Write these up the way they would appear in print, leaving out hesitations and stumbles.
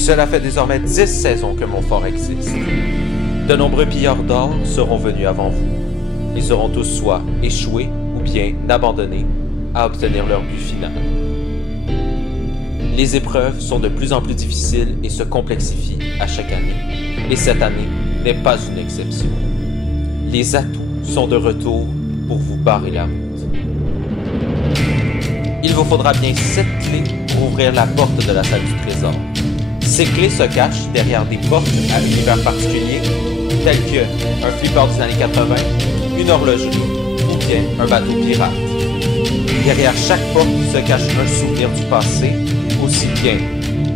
Cela fait désormais 10 saisons que mon fort existe. De nombreux pilleurs d'or seront venus avant vous. Ils auront tous soit échoué ou bien abandonné à obtenir leur but final. Les épreuves sont de plus en plus difficiles et se complexifient à chaque année. Et cette année n'est pas une exception. Les atouts sont de retour pour vous barrer la route. Il vous faudra bien 7 clés pour ouvrir la porte de la salle du trésor. Ces clés se cachent derrière des portes à univers particuliers, tels que un flipper des années 80, une horlogerie ou bien un bateau pirate. Derrière chaque porte se cache un souvenir du passé, aussi bien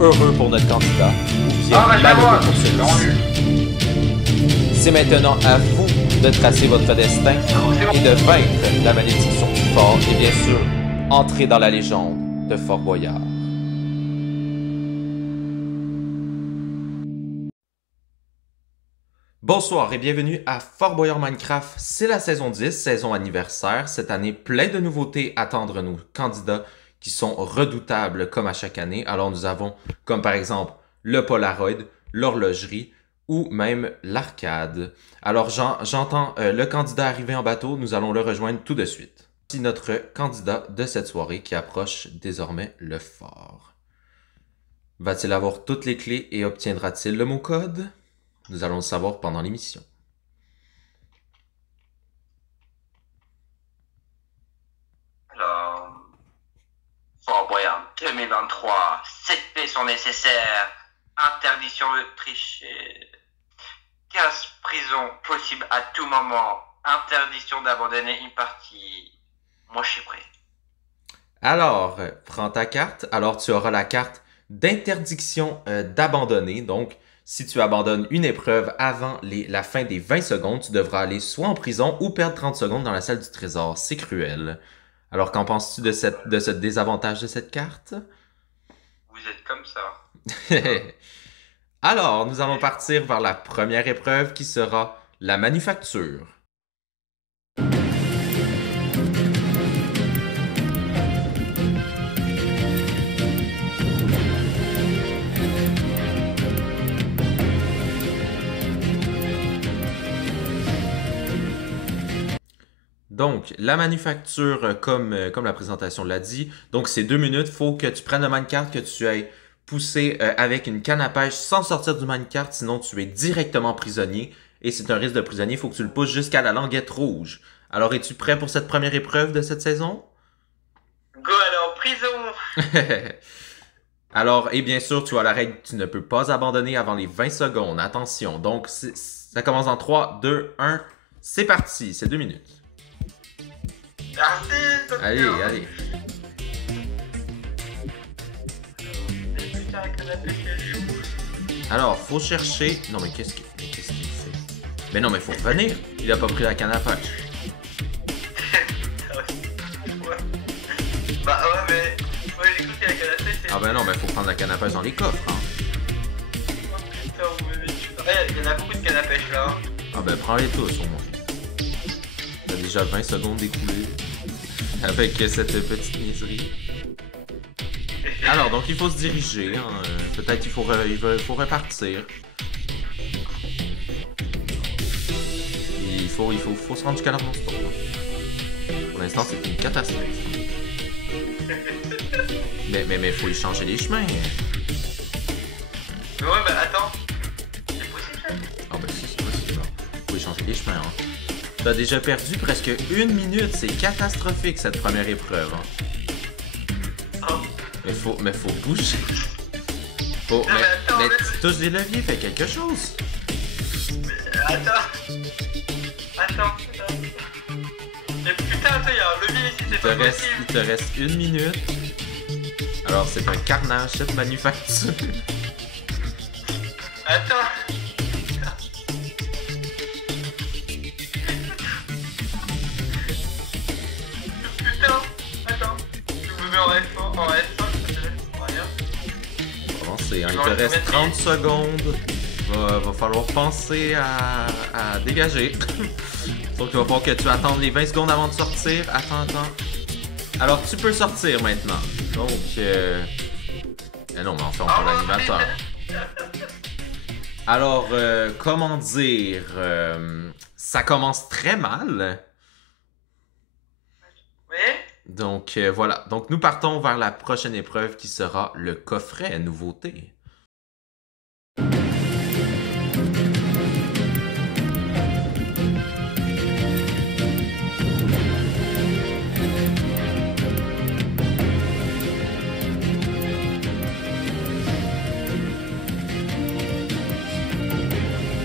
heureux pour notre candidat ou bien malheureux pour celui-ci. C'est maintenant à vous de tracer votre destin et de vaincre la malédiction du fort et bien sûr, entrer dans la légende de Fort Boyard. Bonsoir et bienvenue à Fort Boyard Minecraft. C'est la saison 10, saison anniversaire. Cette année, plein de nouveautés attendent nos candidats qui sont redoutables comme à chaque année. Alors nous avons comme par exemple le Polaroid, l'horlogerie ou même l'arcade. Alors j'entends le candidat arriver en bateau, nous allons le rejoindre tout de suite. C'est notre candidat de cette soirée qui approche désormais le fort. Va-t-il avoir toutes les clés et obtiendra-t-il le mot code? Nous allons le savoir pendant l'émission. Alors, Fort Boyard 2023, 7 P sont nécessaires, interdiction de tricher, 15 prisons possibles à tout moment, interdiction d'abandonner une partie. Moi je suis prêt. Alors, prends ta carte. Alors, tu auras la carte d'interdiction d'abandonner. Donc, si tu abandonnes une épreuve avant la fin des 20 secondes, tu devras aller soit en prison ou perdre 30 secondes dans la salle du trésor. C'est cruel. Alors, qu'en penses-tu de ce désavantage de cette carte? Vous êtes comme ça. Alors, nous allons partir vers la première épreuve qui sera la manufacture. Donc, la manufacture, comme la présentation l'a dit, donc c'est 2 minutes, il faut que tu prennes le minecart, que tu ailles pousser avec une canne à pêche sans sortir du minecart, sinon tu es directement prisonnier. Et c'est un risque de prisonnier, il faut que tu le pousses jusqu'à la languette rouge. Alors, es-tu prêt pour cette première épreuve de cette saison? Go alors, prison! Alors, et bien sûr, tu as la règle, tu ne peux pas abandonner avant les 20 secondes. Attention, donc ça commence en 3, 2, 1, c'est parti, c'est 2 minutes. Merci, allez, allez. Alors, faut chercher... Non, mais qu'est-ce qu'il fait? Mais non, mais faut revenir. Il a pas pris la canne à pêche. Bah ouais, mais... Ouais, j'ai cru qu'il y a la canne à pêche. Ah ben non, mais faut prendre la canne à pêche dans les coffres, hein. Oh putain, vous m'avez tué. Ouais, il y en a beaucoup de cannes à pêche là. Hein. Ah ben prends-les tous au moins. T'as déjà 20 secondes d'écoulées avec cette petite niaiserie. Alors, donc il faut se diriger, hein. Peut-être qu'il faut repartir. Il faut se rendre jusqu'à leur monstre. Pour l'instant, c'est une catastrophe. Mais faut y changer les chemins. Mais ouais, bah attends. C'est possible ça? Ah ben si, c'est possible. Faut y changer les chemins, hein. T'as déjà perdu presque 1 minute, c'est catastrophique cette première épreuve. Hein. Oh. Mais faut bouger. Faut, non, mais touche des leviers, fais quelque chose. Attends. Mais putain, il y a un levier ici, c'est pas possible. Il te reste 1 minute. Alors c'est un carnage cette manufacture. Attends. En F1, il te reste 30 secondes. Va falloir penser à dégager. Donc il va falloir que tu attendes les 20 secondes avant de sortir. Attends. Alors tu peux sortir maintenant. Donc... non mais enfin on prend l'animateur. Alors, comment dire, ça commence très mal. Oui. Donc, voilà. Donc, nous partons vers la prochaine épreuve qui sera le coffret nouveauté.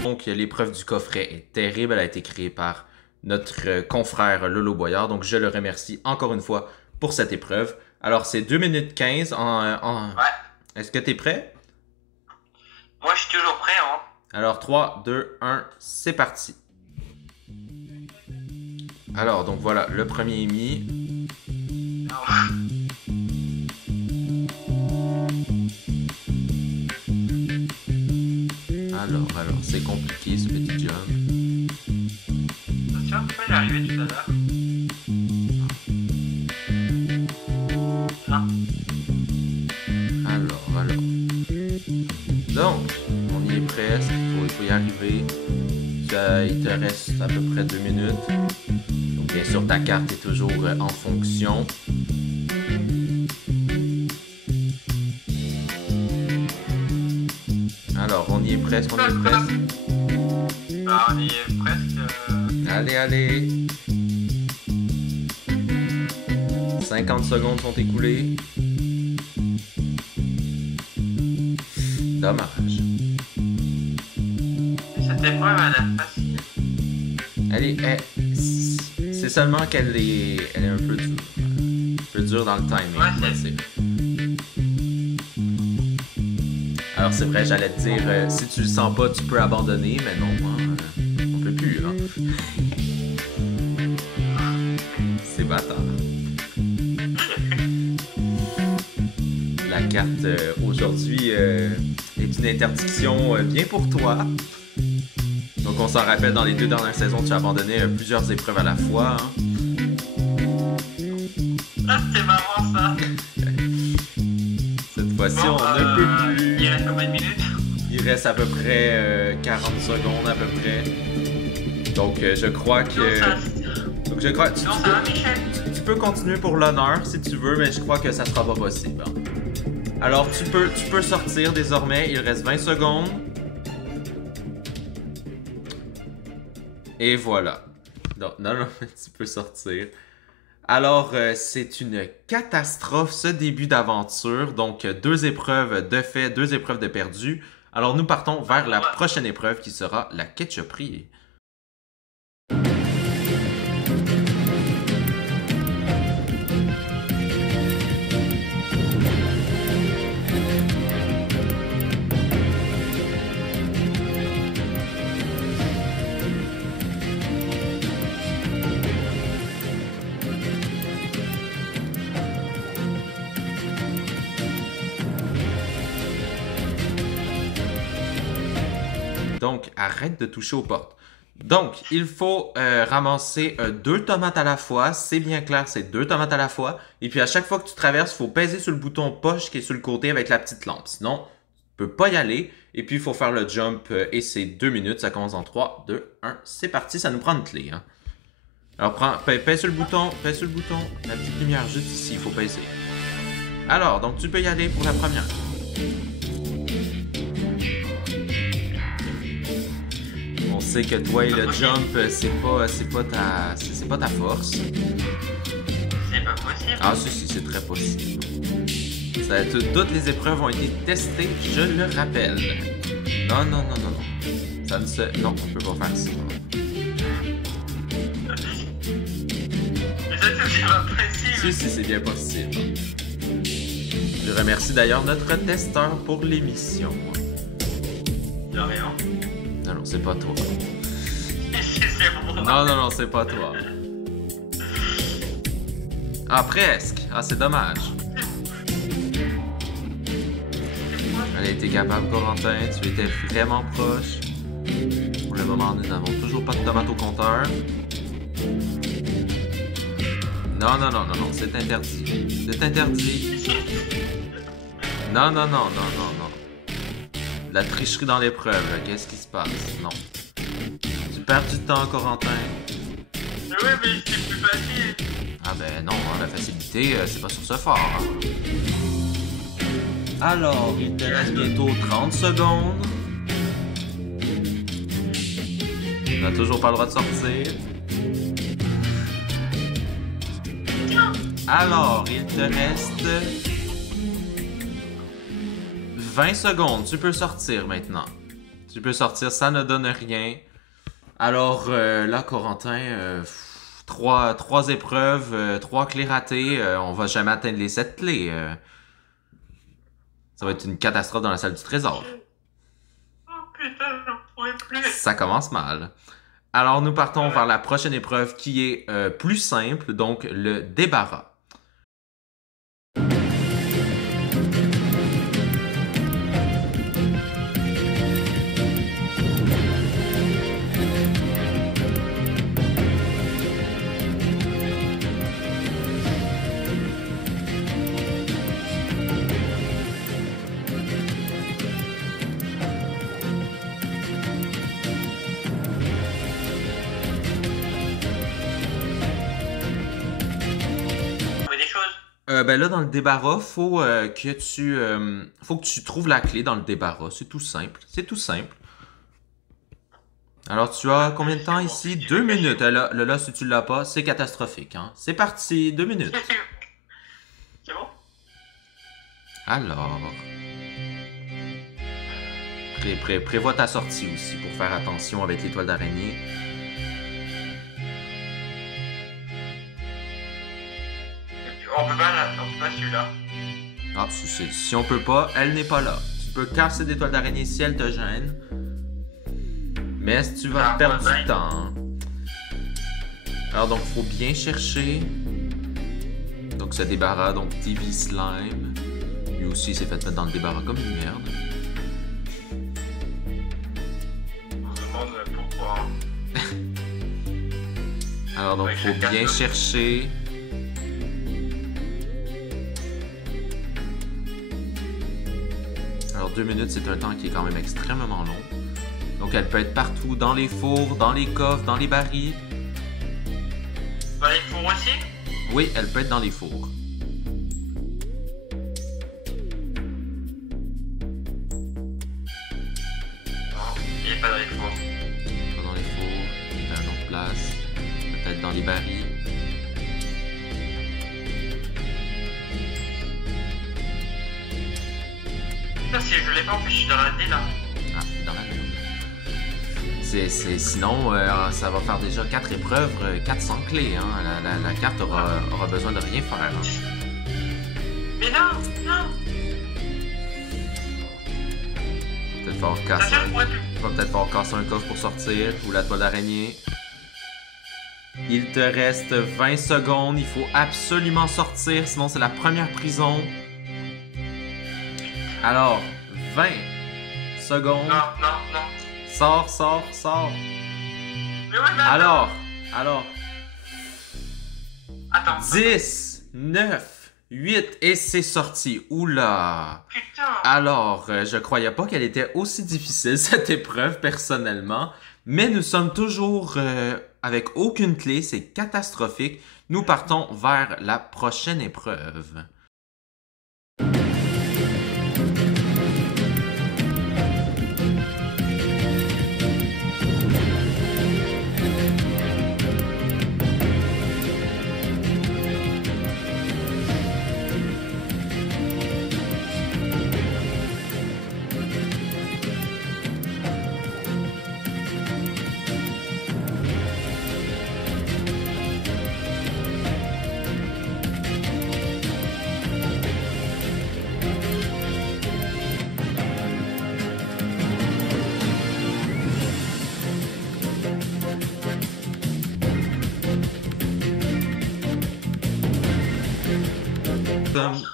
Donc, l'épreuve du coffret est terrible. Elle a été créée par notre confrère Lolo Boyard. Donc, je le remercie encore une fois pour cette épreuve. Alors, c'est 2 minutes 15 Ouais. Est-ce que tu es prêt? Moi, je suis toujours prêt, hein. Alors, 3, 2, 1, c'est parti. Alors, donc voilà, le premier est mis. Alors, c'est compliqué ce petit jump. Attention, tu peux y arriver tout à l'heure. Non. Alors. Donc, on y est presque. Il faut y arriver. Il te reste à peu près 2 minutes. Donc, bien sûr, ta carte est toujours en fonction. Alors, on y est presque, Bah, on y est presque. Allez. 50 secondes sont écoulées. Dommage. Cette épreuve a l'air facile. C'est seulement qu'elle est un peu dure. Un peu dure dans le timing, Ouais, on va dire. Alors c'est vrai, j'allais te dire, si tu le sens pas, tu peux abandonner, mais non, on peut plus, hein. C'est bâtard. La carte aujourd'hui est une interdiction bien pour toi. Donc on s'en rappelle, dans les 2 dernières saisons, tu as abandonné plusieurs épreuves à la fois. Hein. Ah, c'est marrant ça. Cette fois-ci, Bon, on ne peut plus. Il reste combien de minutes? Il reste à peu près 40 secondes à peu près. Donc je crois que... Donc je crois que Non, ça va, Michel? tu peux continuer pour l'honneur si tu veux, mais je crois que ça sera pas possible. Hein. Alors tu peux sortir désormais, il reste 20 secondes. Et voilà. Non, tu peux sortir. Alors, c'est une catastrophe ce début d'aventure. Donc, 2 épreuves de fait, 2 épreuves de perdu. Alors, nous partons vers la prochaine épreuve qui sera la ketchuperie. Donc, arrête de toucher aux portes. Donc, il faut ramasser 2 tomates à la fois. C'est bien clair, c'est 2 tomates à la fois. Et puis, à chaque fois que tu traverses, il faut peser sur le bouton poche qui est sur le côté avec la petite lampe. Sinon, tu ne peux pas y aller. Et puis, il faut faire le jump et c'est 2 minutes. Ça commence en 3, 2, 1. C'est parti, ça nous prend une clé. Hein. Alors, pèse sur le bouton, La petite lumière juste ici, il faut peser. Alors, donc, tu peux y aller pour la première. On sait que toi et le jump, c'est pas ta force. C'est pas possible. Ah si, c'est très possible. Toutes les épreuves ont été testées, je le rappelle. Non. Ça ne se... Non, on peut pas faire ça. Mais ça, c'est pas possible. Si, c'est bien possible. Je remercie d'ailleurs notre testeur pour l'émission. De rien. Non, c'est pas toi. C'est bon. Non, c'est pas toi. Ah, presque. Ah, c'est dommage. Allez, t'es capable, Corentin. Tu étais vraiment proche. Pour le moment, nous n'avons toujours pas de tomates au compteur. Non, c'est interdit. C'est interdit. Non. De la tricherie dans l'épreuve, qu'est-ce qui se passe? Non. Tu perds du temps, Corentin. Mais oui, mais c'est plus facile. Ah ben non, hein, la facilité, c'est pas sur ce fort. Hein. Alors, il te reste bientôt 30 secondes. Tu n'as toujours pas le droit de sortir. Alors, il te reste 20 secondes. Tu peux sortir maintenant. Tu peux sortir, ça ne donne rien. Alors, là, Corentin, trois épreuves, 3 clés ratées. On va jamais atteindre les 7 clés. Ça va être une catastrophe dans la salle du trésor. Oh putain, je pourrais plus. Ça commence mal. Alors, nous partons vers la prochaine épreuve qui est plus simple, donc le débarras. Ben là, dans le débarras, faut que tu trouves la clé dans le débarras. C'est tout simple. C'est tout simple. Alors, tu as combien de temps ici? 2 minutes. Là, si tu l'as pas, c'est catastrophique. Hein? C'est parti, 2 minutes. C'est bon? Alors... Prévois ta sortie aussi pour faire attention avec l'étoile d'araignée. On peut pas celui-là. Ah, si on peut pas, elle n'est pas là. Tu peux casser l'étoile d'araignée si elle te gêne. Mais si tu vas perdre du temps. Alors donc, faut bien chercher. Donc, ce débarras, donc TV Slime. Lui aussi, il s'est fait mettre dans le débarras comme une merde. On se demande pourquoi. Alors donc, faut bien chercher. Alors 2 minutes, c'est un temps qui est quand même extrêmement long. Donc elle peut être partout, dans les fours, dans les coffres, dans les barils. Dans les fours aussi? Oui, elle peut être dans les fours. Non, il n'est pas dans les fours. Pas dans les fours, il est à une autre place. Peut-être dans les barils. Putain, si je l'ai pas, en plus, je suis dans la D là. Ah, dans la merde. Sinon, ça va faire déjà 4 épreuves, 400 clés. Hein. La carte aura besoin de rien faire. Hein. Mais non, non. Peut-être falloir casser un coffre pour sortir, ou la toile d'araignée. Il te reste 20 secondes, il faut absolument sortir, sinon c'est la première prison. Alors, 20 secondes. Non. Sors. Mais ouais, mais Alors. Attends. 10, 9, 8, et c'est sorti. Oula. Putain. Alors, je croyais pas qu'elle était aussi difficile, cette épreuve, personnellement. Mais nous sommes toujours avec aucune clé, c'est catastrophique. Nous partons vers la prochaine épreuve.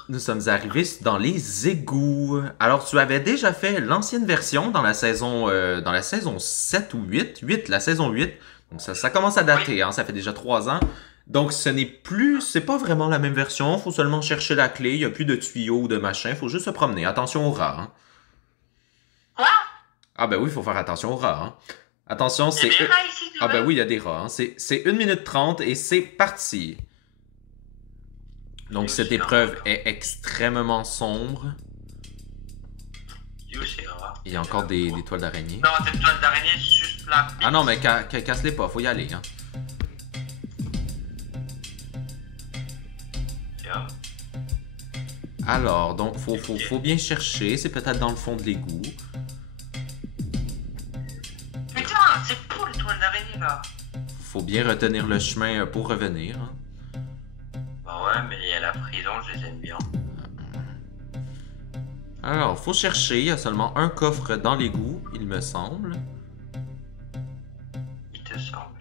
Nous sommes arrivés dans les égouts. Alors, tu avais déjà fait l'ancienne version dans la saison 7 ou 8. La saison 8. Donc, ça commence à dater, hein, ça fait déjà 3 ans. Donc, c'est pas vraiment la même version. Il faut seulement chercher la clé. Il n'y a plus de tuyaux ou de machin. Il faut juste se promener. Attention aux rats. Hein. Quoi? Ah ben oui, il faut faire attention aux rats. Hein. Attention, Il y c'est... a des rats ici, tout Ah de ben même. oui, il y a des rats. Hein. C'est 1 minute 30 et c'est parti. Donc C'est cette aussi épreuve rare. est extrêmement sombre. Yo, c'est rare. Il y a encore des toiles d'araignée. Non, cette toile d'araignée, c'est juste la Ah non, mais casse-les pas, faut y aller. Hein. Tiens. Alors, donc, faut bien chercher. C'est peut-être dans le fond de l'égout. Putain, c'est pour les toiles d'araignée là. Faut bien retenir le chemin pour revenir. Hein. Bah ouais, mais il y a la prison, je les aime bien. Alors, faut chercher. Il y a seulement un coffre dans l'égout, il me semble. Il te semble.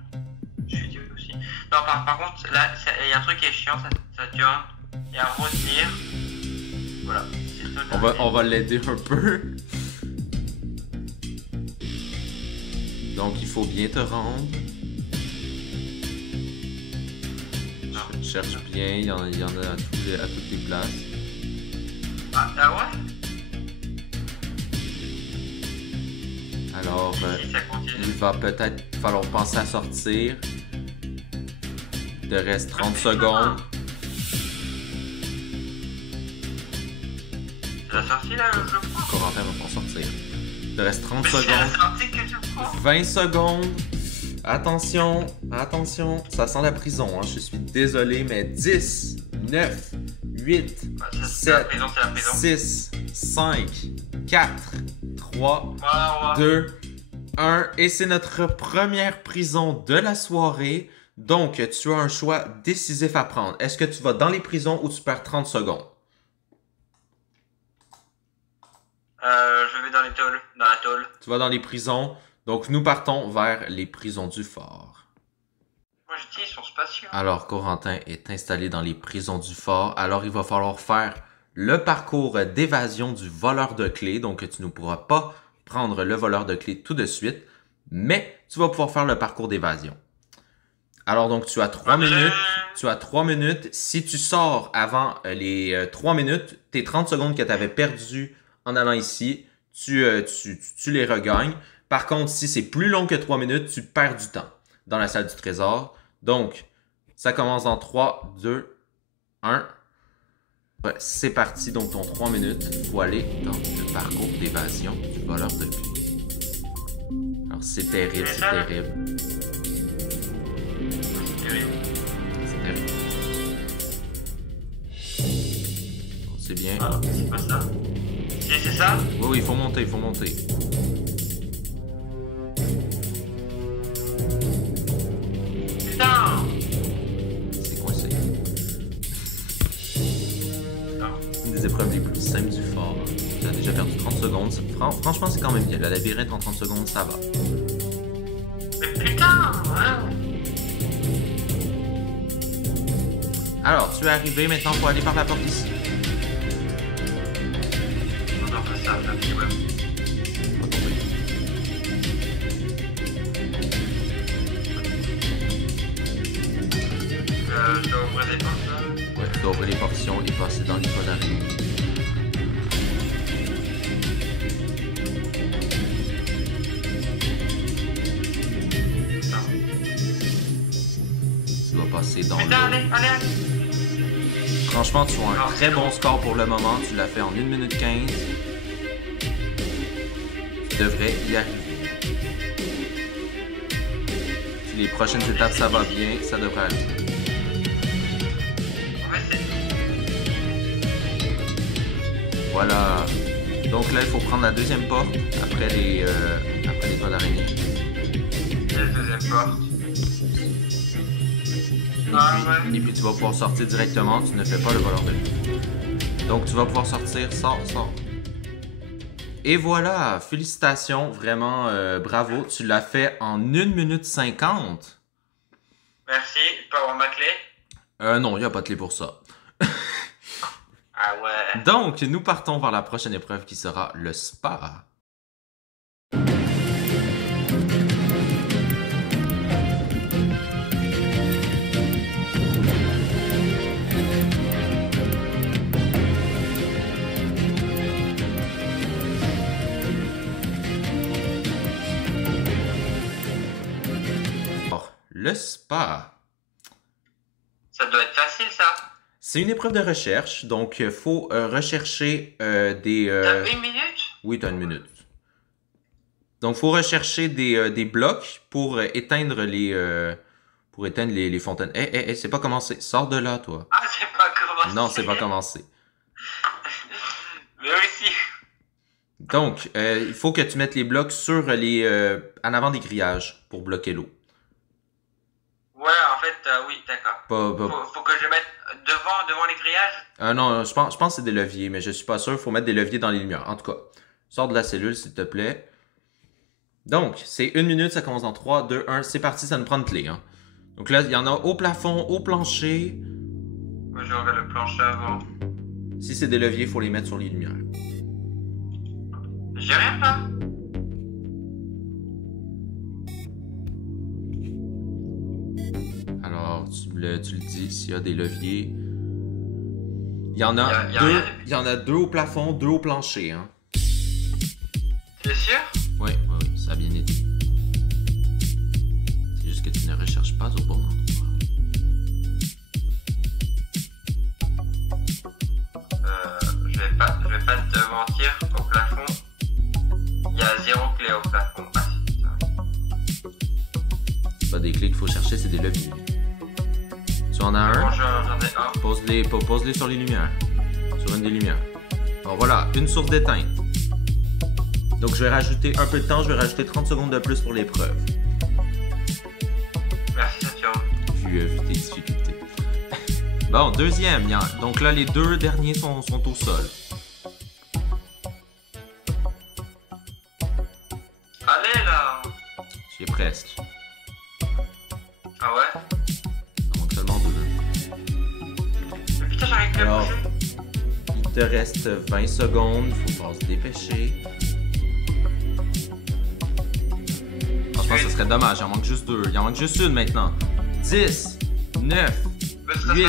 Je suis dit aussi. Non, par contre, là, il y a un truc qui est chiant, ça tient. Il y a à retenir. Voilà. C'est le toile On va l'aider un peu. Donc, il faut bien te rendre. Cherche bien, il y en a à toutes les places. Ah ouais? Alors, Si ça continue. il va peut-être falloir penser à sortir. Il te reste 30 secondes. C'est la sortie là, je crois. Corentin va pas sortir. Il te reste 30 Mais c'est la secondes. sortie que je prends. 20 secondes. Attention, attention. Ça sent la prison, hein. Je suis désolé, mais 10, 9, 8, Bah, c'est la 7, prison, c'est la prison. 6, 5, 4, 3, Voilà, 2, 1. Et c'est notre première prison de la soirée. Donc, tu as un choix décisif à prendre. Est-ce que tu vas dans les prisons ou tu perds 30 secondes? Je vais dans les tôles, dans la tôle. Tu vas dans les prisons. Donc, nous partons vers les prisons du fort. Moi je dis, ils sont spacieux. Alors, Corentin est installé dans les prisons du fort. Alors, il va falloir faire le parcours d'évasion du voleur de clés. Donc, tu ne pourras pas prendre le voleur de clés tout de suite. Mais, tu vas pouvoir faire le parcours d'évasion. Alors, donc, tu as 3 minutes. Tu as 3 minutes. Si tu sors avant les 3 minutes, tes 30 secondes que tu avais perdues en allant ici, tu les regagnes. Par contre, si c'est plus long que 3 minutes, tu perds du temps dans la salle du trésor. Donc, ça commence dans 3, 2, 1. Ouais, c'est parti. Donc, ton 3 minutes, il faut aller dans le parcours d'évasion du voleur de clés. Alors, c'est terrible, c'est terrible. C'est terrible. Bon, c'est bien. Ah, c'est pas ça. Si, c'est ça? Oui, oui, il faut monter, il faut monter. Putain! C'est coincé. Non. Une des épreuves les plus simples du fort. Tu as déjà perdu 30 secondes. Franchement, c'est quand même bien. Le labyrinthe en 30 secondes, ça va. Mais putain! Hein? Alors, tu es arrivé. Maintenant, il faut aller par la porte ici. Non, pas ça, la petite web. On va tomber. Je dois ouvrir les portes là. Ouais, tu dois ouvrir les portions et passer dans les toiles d'araignée. Tu dois passer dans Putain, l'eau. allez! Franchement, tu as un Non, très c'est bon bon. score pour le moment. Tu l'as fait en 1 minute 15. Tu devrais y arriver. Si les prochaines étapes, ça va bien, ça devrait aller. En fait, c'est. Voilà. Donc là, il faut prendre la deuxième porte après les toiles d'araignée. La deuxième porte. Ah ouais. Et puis tu vas pouvoir sortir directement, tu ne fais pas le voleur de clés. Donc tu vas pouvoir sortir, sors. Et voilà, félicitations, vraiment bravo, tu l'as fait en 1 minute 50. Merci, je peux avoir ma clé? Non, il n'y a pas de clé pour ça. Ah ouais. Donc, nous partons vers la prochaine épreuve qui sera le spa. le spa. Ça doit être facile, ça. C'est une épreuve de recherche, donc il faut rechercher des... T'as une minute? Oui, tu as une minute. Donc, il faut rechercher des blocs pour éteindre les fontaines. C'est pas commencé. Sors de là, toi. Ah, c'est pas commencé. Non, c'est pas commencé. Mais aussi. Donc, il faut que tu mettes les blocs sur en avant des grillages pour bloquer l'eau. Ouais, en fait, oui, d'accord. Faut que je mette devant les grillages? Non, je pense que c'est des leviers, mais je suis pas sûr. Il faut mettre des leviers dans les lumières. En tout cas, sors de la cellule, s'il te plaît. Donc, c'est 1 minute, ça commence dans 3, 2, 1. C'est parti, ça nous prend une clé. Hein. Donc là, il y en a au plafond, au plancher. Moi, je regarde le plancher avant. Si c'est des leviers, il faut les mettre sur les lumières. J'ai rien là. Alors, tu le dis, s'il y a des leviers. Il y en a, il y en a 2 au plafond, 2 au plancher. Hein. T'es sûr? Oui, ça a bien été. C'est juste que tu ne recherches pas au bon endroit. Je vais pas te mentir, au plafond, il y a 0 clé au plafond. Ah, c'est pas des clés qu'il faut chercher, c'est des leviers. Tu en as un? Bon, j'en ai un. Pose-les sur les lumières. Sur une des lumières. Bon, voilà, une source d'éteinte. Donc, je vais rajouter un peu de temps, je vais rajouter 30 secondes de plus pour l'épreuve. Merci, Saturne. Vu tes difficultés. Bon, deuxième. Donc là, les 2 derniers sont au sol. Allez, là. J'y ai presque. Ah ouais? Ça manque seulement 2. Mais putain, j'arrive plus à Alors, bouger. il te reste 20 secondes, il faut pas se dépêcher. Je pense que ce serait dommage, il en manque juste 2. Il en manque juste une maintenant. 10, 9, 8,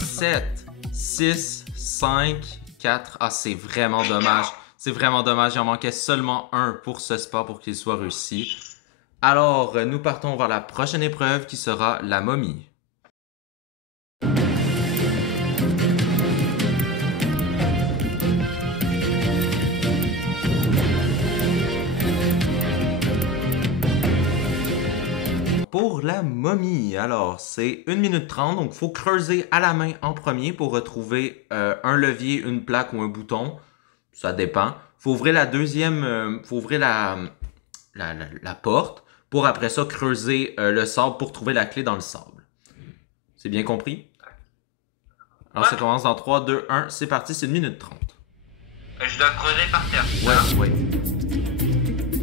7, 6, 5, 4. Ah, c'est vraiment dommage. C'est vraiment dommage. Il en manquait seulement un pour ce sport pour qu'il soit réussi. Alors, nous partons vers la prochaine épreuve qui sera la momie. Pour la momie, alors c'est 1 minute 30, donc il faut creuser à la main en premier pour retrouver un levier, une plaque ou un bouton. Ça dépend. Il faut ouvrir la deuxième, faut ouvrir la porte pour après ça creuser le sable pour trouver la clé dans le sable. C'est bien compris? Alors ça commence dans 3, 2, 1, c'est parti, c'est 1 minute 30. Je dois creuser par terre. Ouais.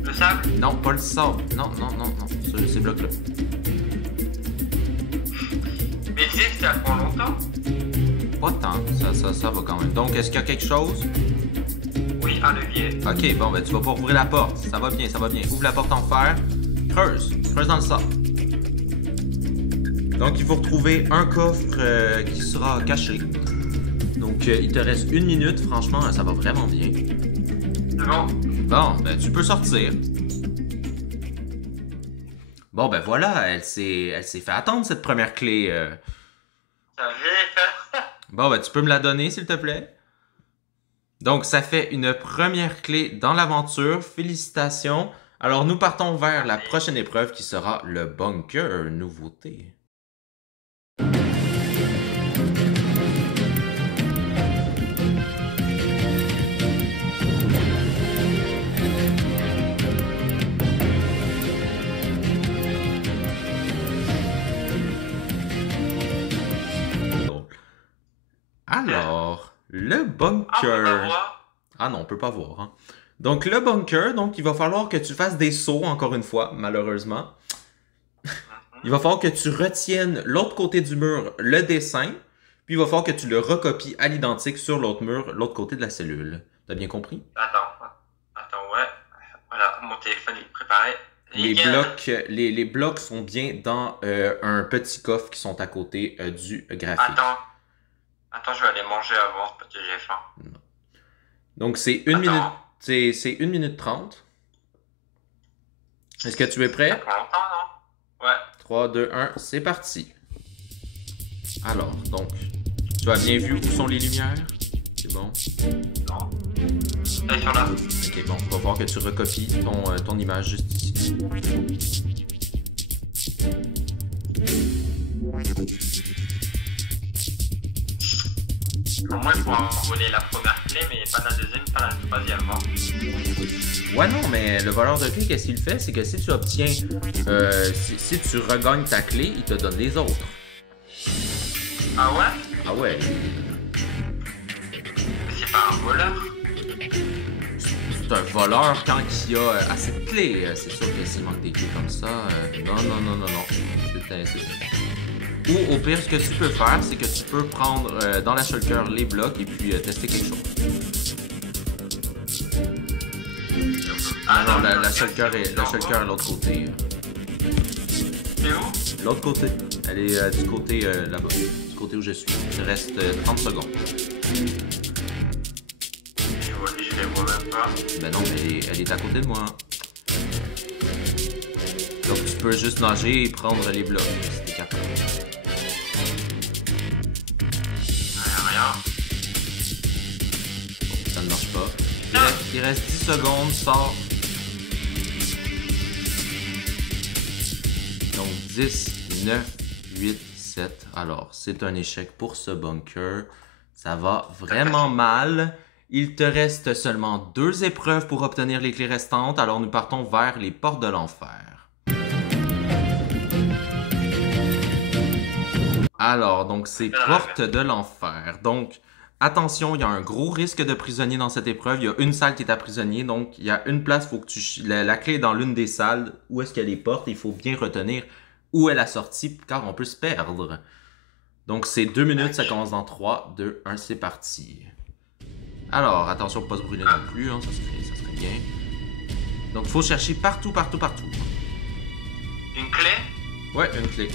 Le sable? Non, pas le sable. Non. Ces blocs-là. Mais tu sais que ça prend longtemps? Pas tant, ça va quand même. Donc, est-ce qu'il y a quelque chose? Oui, un levier. Ok, bon, ben tu vas pas ouvrir la porte. Ça va bien. Ouvre la porte en fer. Creuse dans le sable. Donc, il faut retrouver un coffre qui sera caché. Donc, il te reste 1 minute. Franchement, ça va vraiment bien. C'est bon? Bon, ben tu peux sortir. Bon, ben voilà, elle s'est fait attendre, cette première clé. Ça vient faire. Bon, ben tu peux me la donner, s'il te plaît? Donc, ça fait une première clé dans l'aventure. Félicitations. Alors, nous partons vers la prochaine épreuve qui sera le bunker nouveauté. Alors, le bunker. Ah non, on peut pas voir. Hein. Donc, le bunker, donc il va falloir que tu fasses des sauts, encore une fois, malheureusement. Il va falloir que tu retiennes l'autre côté du mur le dessin, puis il va falloir que tu le recopies à l'identique sur l'autre mur, l'autre côté de la cellule. T'as bien compris? Attends, ouais. Voilà, mon téléphone est préparé. Les blocs sont bien dans un petit coffre qui sont à côté du graphique. Attends, je vais aller manger avant parce que j'ai faim. Non. Donc, c'est 1 minute. C'est 1 minute 30. Est-ce que tu es prêt? Ça prend longtemps, non? Ouais. 3, 2, 1, c'est parti. Alors, donc, tu as bien vu où sont les lumières? C'est bon? Non. Elles sont là. Ok, bon, on va voir que tu recopies ton image juste ici. Au moins, il faut voler la première clé, mais pas la deuxième, pas la troisième. Hein. Ouais, non, mais le voleur de clé, qu'est-ce qu'il fait? C'est que si tu obtiens... si tu regagnes ta clé, il te donne les autres. Ah ouais? Ah ouais. Mais c'est pas un voleur. C'est un voleur quand il y a assez de clés. C'est sûr que s'il manque des clés comme ça... non. Ou au pire, ce que tu peux faire, c'est que tu peux prendre dans la shulker les blocs et puis tester quelque chose. Ah non, la shulker est de l'autre côté. C'est où? L'autre côté. Elle est du côté là-bas. Du côté où je suis. Il reste 30 secondes. Je les vois même pas. Ben non, mais elle est à côté de moi. Donc tu peux juste nager et prendre les blocs si t'es capable. Rien. Bon, ça ne marche pas. Il reste 10 secondes, sors. Donc 10, 9, 8, 7. Alors, c'est un échec pour ce bunker. Ça va vraiment mal. Il te reste seulement 2 épreuves pour obtenir les clés restantes. Alors, nous partons vers les portes de l'enfer. Alors, donc, c'est portes de l'enfer. Donc, attention, il y a un gros risque de prisonnier dans cette épreuve. Il y a une salle qui est à prisonnier. Donc, il y a une place, faut que la clé est dans l'une des salles. Où est-ce qu'il y a les portes? Il faut bien retenir où est la sortie, car on peut se perdre. Donc, c'est 2 minutes. Ça commence dans 3, 2, 1, c'est parti. Alors, attention pour ne pas se brûler non plus. Hein, ça serait bien. Donc, il faut chercher partout. Une clé? Ouais, une clé.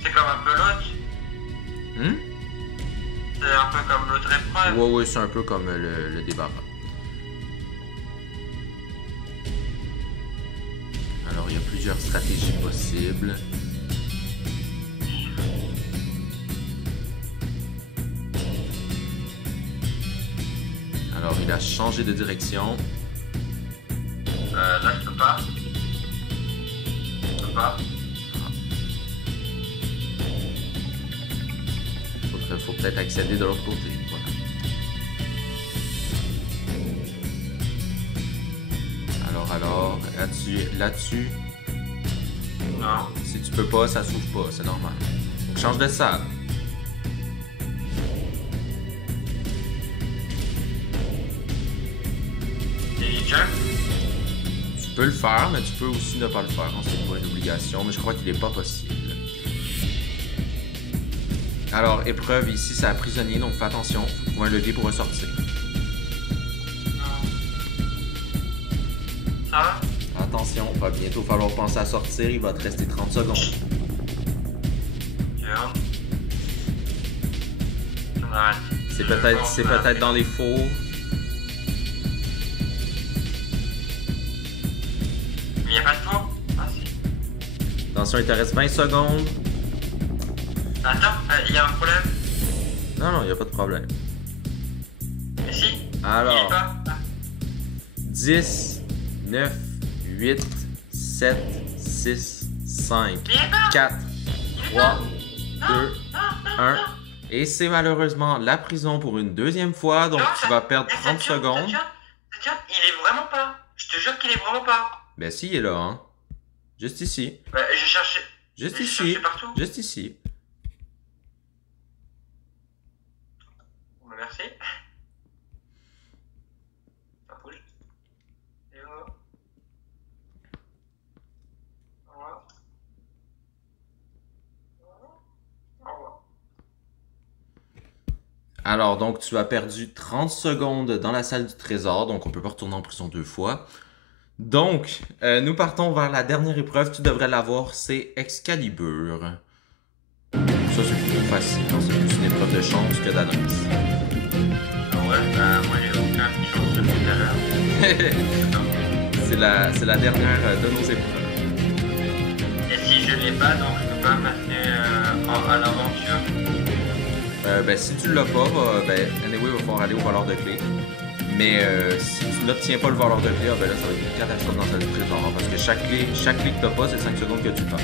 C'est comme un peu l'autre? C'est un peu comme l'autre épreuve? Ouais, c'est un peu comme le débarras. Alors, il y a plusieurs stratégies possibles. Alors, il a changé de direction. Là, je peux pas. Je peux pas. Faut peut-être accéder de l'autre côté. Voilà. Alors, là-dessus. Non. Si tu peux pas, ça s'ouvre pas, c'est normal. Donc, change de salle. Et jump? Tu peux le faire, mais tu peux aussi ne pas le faire. Hein, c'est pas une obligation, mais je crois qu'il n'est pas possible. Alors, épreuve ici, c'est à prisonnier, donc fais attention. Faut trouver un levier pour ressortir. Ça va? Attention, va bientôt falloir penser à sortir. Il va te rester 30 secondes. C'est peut-être dans les fours. Il n'y a pas de four? Ah si. Attention, il te reste 20 secondes. Attends, il y a un problème? Non, il n'y a pas de problème. Mais si? Alors, pas. 10, 9, 8, 7, 6, 5, 4, 3, 2, 1. Et c'est malheureusement la prison pour une deuxième fois, donc tu vas perdre 30 secondes. Il est vraiment pas. Je te jure qu'il est vraiment pas. Ben si, il est là, hein. Juste ici. J'ai cherché. Juste J'ai ici. cherché partout. Juste ici. Merci. Ça bouge. Et voilà. Voilà. Voilà. Alors, donc, tu as perdu 30 secondes dans la salle du trésor, donc on peut pas retourner en prison 2 fois. Donc, nous partons vers la dernière épreuve, tu devrais l'avoir, c'est Excalibur. Ça, c'est plutôt facile, hein? C'est plus une épreuve de chance que d'adresse. Ouais, moi j'ai aucun chose depuis tout à l'heure. C'est la dernière de nos épreuves. l'ai pas, donc je peux pas passer à l'aventure. Ben, si tu l'as pas, anyway, il va falloir aller au voleur de clé. Mais si tu n'obtiens pas le voleur de clé, ben là, ça va être une catastrophe dans cette trésor. Parce que chaque clé que t'as pas, c'est 5 secondes que tu perds.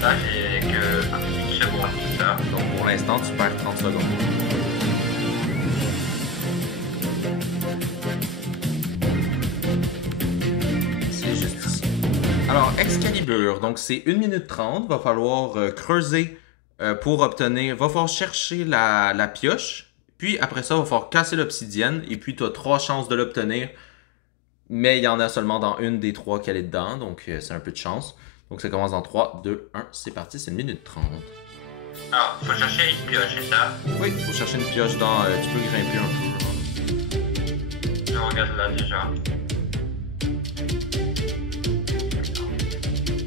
Là, j'ai que 1 seconde, c'est ça. Donc pour l'instant, tu perds 30 secondes. C'est juste ici. Alors, Excalibur, donc c'est 1 minute 30. Va falloir creuser pour obtenir. Va falloir chercher la pioche. Puis après ça, il va falloir casser l'obsidienne. Et puis tu as 3 chances de l'obtenir. Mais il y en a seulement dans une des 3 qu'elle est dedans. Donc c'est un peu de chance. Donc ça commence dans 3, 2, 1. C'est parti, c'est 1 minute 30. Alors, faut chercher une pioche, c'est ça? Oui, il faut chercher une pioche dans. Tu peux grimper un peu. Je regarde là déjà.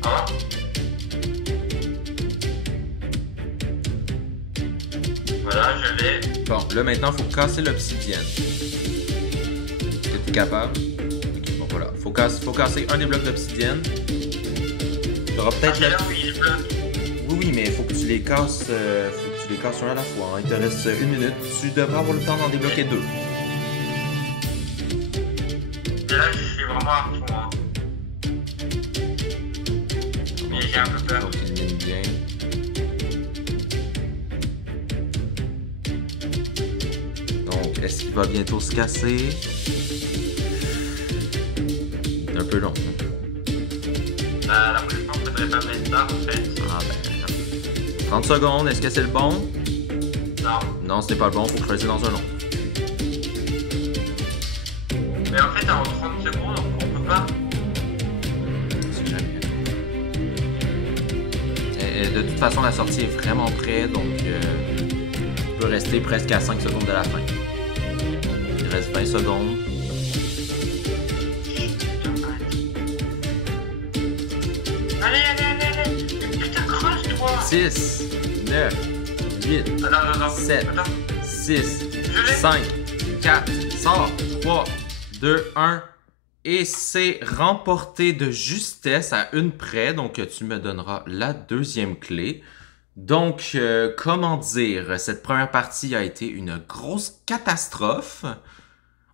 Ah. Voilà, je l'ai. Bon, là maintenant, il faut casser l'obsidienne. Est-ce que tu es capable? Ok, bon voilà. Faut casser un des blocs d'obsidienne. Tu auras peut-être la... Oui, mais il faut que tu les casses. Faut que tu les casses un à la fois. Hein. Il te reste 1 minute. Tu devras avoir le temps d'en débloquer 2. Et là, je suis vraiment à fond. Hein. Mais j'ai un peu peur. Donc, il mine bien. Donc, est-ce qu'il va bientôt se casser? C'est un peu long. La prochaine fois, faudrait pas mettre ça en fait. Ah ben. 30 secondes, est-ce que c'est le bon? Non. Non, ce n'est pas le bon, faut creuser dans un long. Mais en fait, en 30 secondes, on peut pas. C'est jamais. Et de toute façon, la sortie est vraiment près, donc tu peux rester presque à 5 secondes de la fin. Il reste 20 secondes. Allez. Putain, creuse-toi. 6, 9, 8, Attends. 7, Attends. 6, Je l'ai. 5, 4, sors, 3, 2, 1. Et c'est remporté de justesse à une près. Donc, tu me donneras la deuxième clé. Donc, comment dire, cette première partie a été une grosse catastrophe.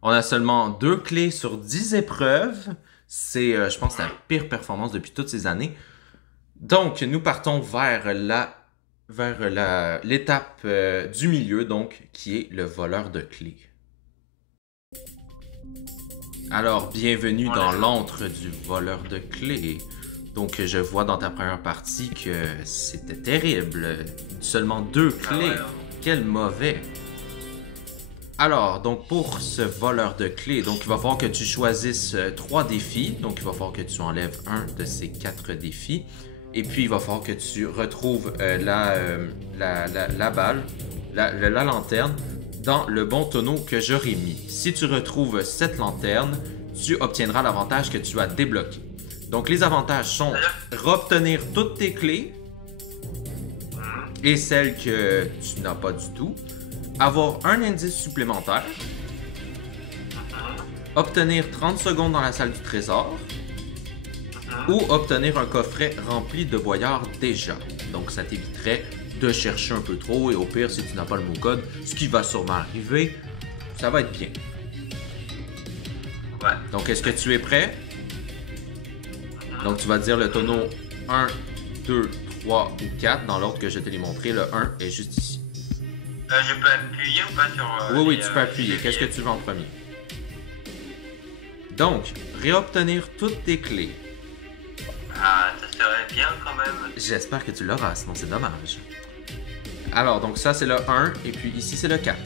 On a seulement 2 clés sur 10 épreuves. C'est, je pense, la pire performance depuis toutes ces années. Donc, nous partons vers l'étape du milieu, donc, qui est le voleur de clés. Alors, bienvenue dans l'antre du voleur de clés. Donc, je vois dans ta première partie que c'était terrible. Seulement 2 clés. Ah ouais. Quel mauvais. Alors, donc pour ce voleur de clés, donc il va falloir que tu choisisses 3 défis. Donc, il va falloir que tu enlèves un de ces 4 défis. Et puis, il va falloir que tu retrouves la balle, la lanterne, dans le bon tonneau que j'aurais mis. Si tu retrouves cette lanterne, tu obtiendras l'avantage que tu as débloqué. Donc, les avantages sont obtenir toutes tes clés et celles que tu n'as pas du tout, avoir un indice supplémentaire, obtenir 30 secondes dans la salle du trésor ou obtenir un coffret rempli de boyards déjà. Donc, ça t'éviterait de chercher un peu trop et au pire, si tu n'as pas le mot code, ce qui va sûrement arriver, ça va être bien. Ouais. Donc, est-ce que tu es prêt? Donc, tu vas dire le tonneau 1, 2, 3 ou 4 dans l'ordre que je te l'ai montré. Le 1 est juste ici. Je peux appuyer ou pas sur... Oui, tu peux appuyer. Qu'est-ce que tu veux en premier? Donc, réobtenir toutes tes clés. Ah, ça serait bien quand même. J'espère que tu l'auras, sinon c'est dommage. Alors, donc ça, c'est le 1, et puis ici, c'est le 4.